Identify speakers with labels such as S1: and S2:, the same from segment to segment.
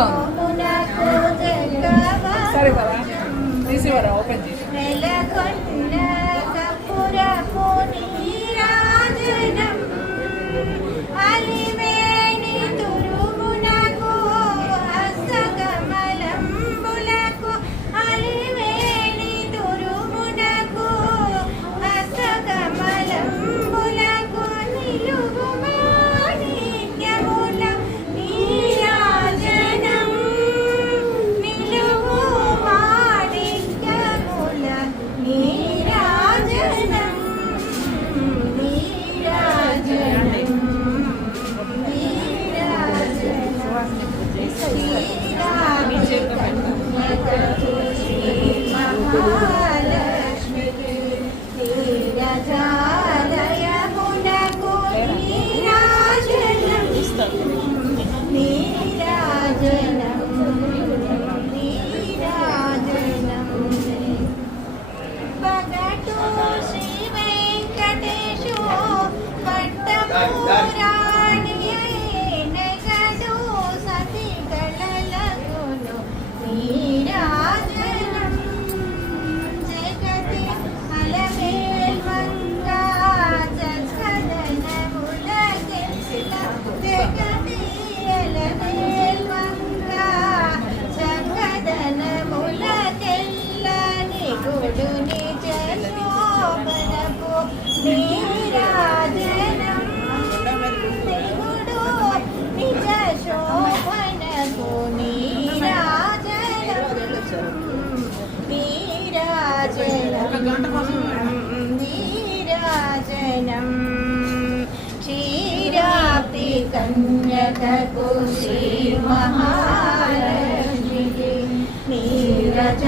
S1: కూడా ఉంది. సరే కదా? తీసివరా ఓపెన్
S2: Amen. നീരാജനം. ക്ഷീരാപ്തി കന്യകു ശ്രീ മഹാലക്ഷ്മി നീരജ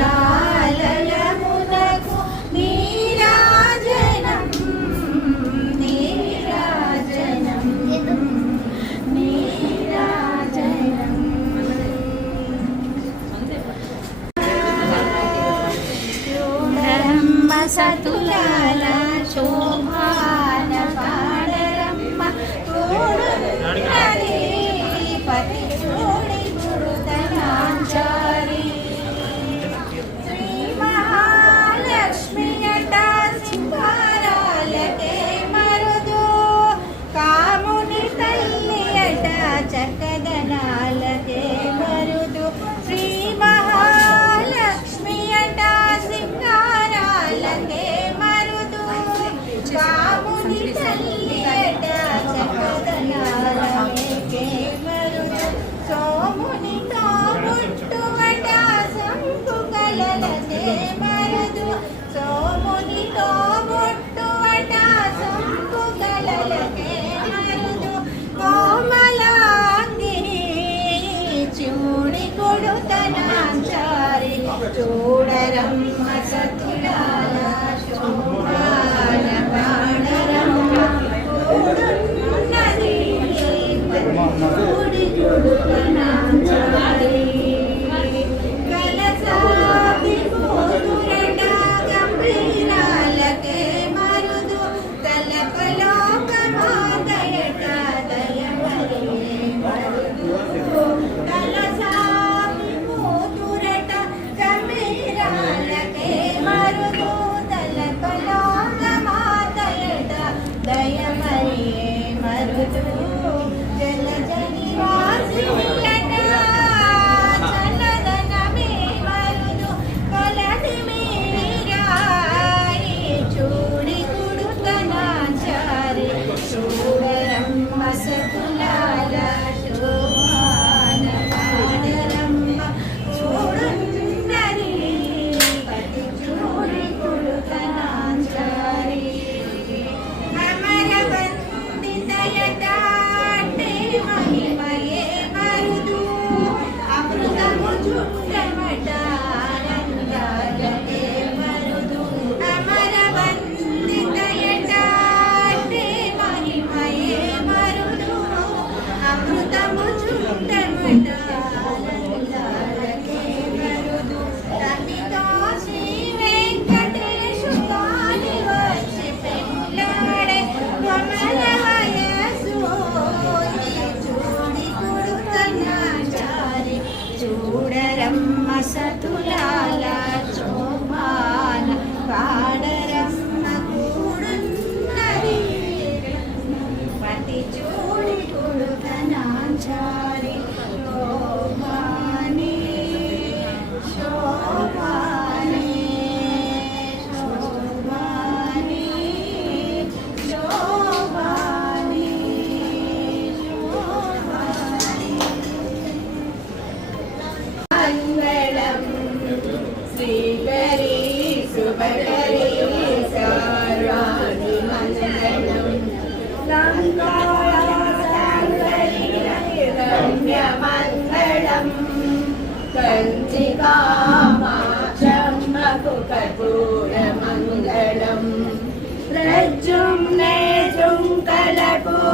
S2: ചൂടികൊടുത്തനാശാരി ചൂടരം മസത്തുലാന
S3: ശോഭാന പ്രാണ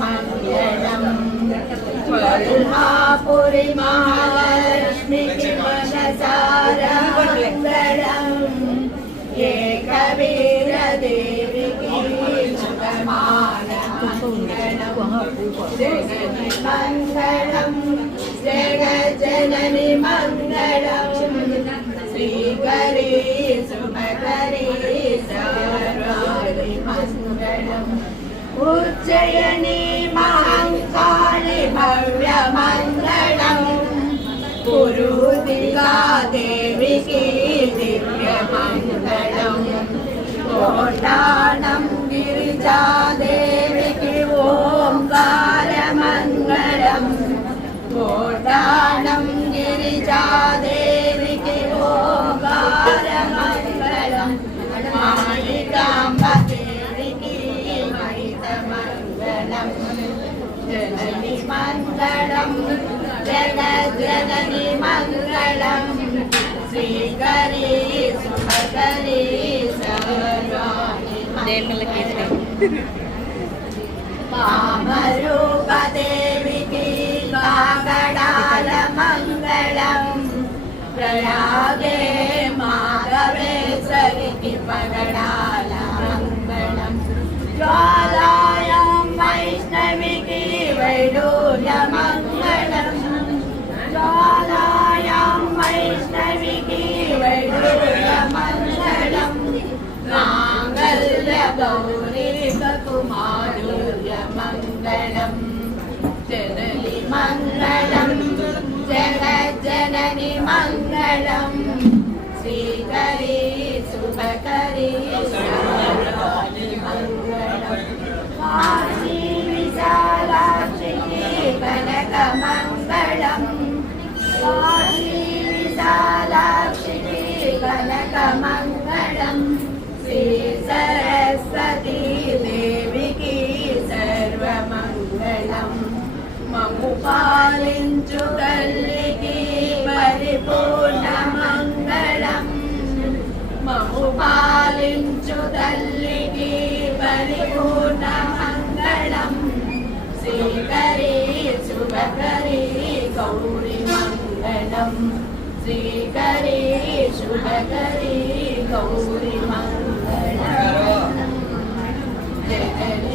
S3: मङ्गलम् मल्हापुरि महालक्ष्मीः मनसारमङ्गलम् एकवीरदेविकी मङ्गलं जगजननि मङ्गलं श्रीगरी ഉച്ചയണീ മഹങ്കാളി ഭവ്യമംഗളം കുരുദിഗാദേവി ദിവ്യമംഗളം കോട്ടാണം ഗിരിജാദേവി ഓംകാരമംഗളം കോട്ടാണം ഗിരിജാദേവി మంగళం జగ జనని మంగళం. శ్రీకరీ శుభకరీ సర్వాణి మంగళం కామరూపదేవికి కాగడాల మంగళం. ప్రయాగే మాధవేశ్వరికి పగడాల మంగళం. జ్వాలా మాంగళ్య గౌరీ కుమారుర్య మంగళం జనని మంగళం జగజ్జనని మంగళం శ్రీకరీ శుభకరీ సర్వాణి పాలించు తల్లికి పరిపూర్ణ మంగళం. మము పాలించు తల్లికి పరిపూర్ణ మంగళం. శ్రీకరీ శుభకరీ గౌరి మంగళం శ్రీకరీ శుభకరీ గౌరి మంగళం జగని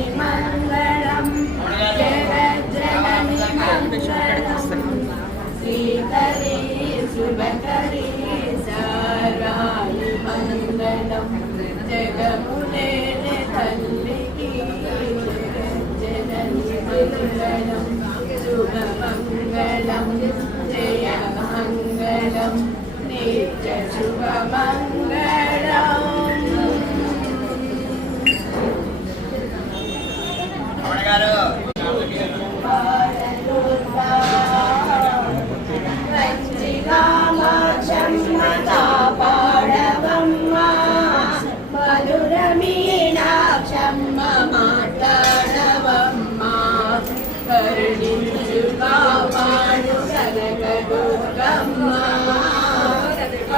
S3: Bye-bye.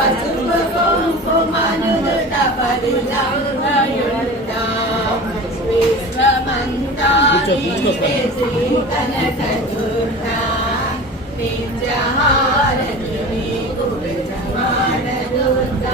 S3: పసుపు కుంకుమనుదుట పరిలంగయుంట విశ్వమంతా నీవే శ్రీ కనక దుర్గా నీకు దుర్గా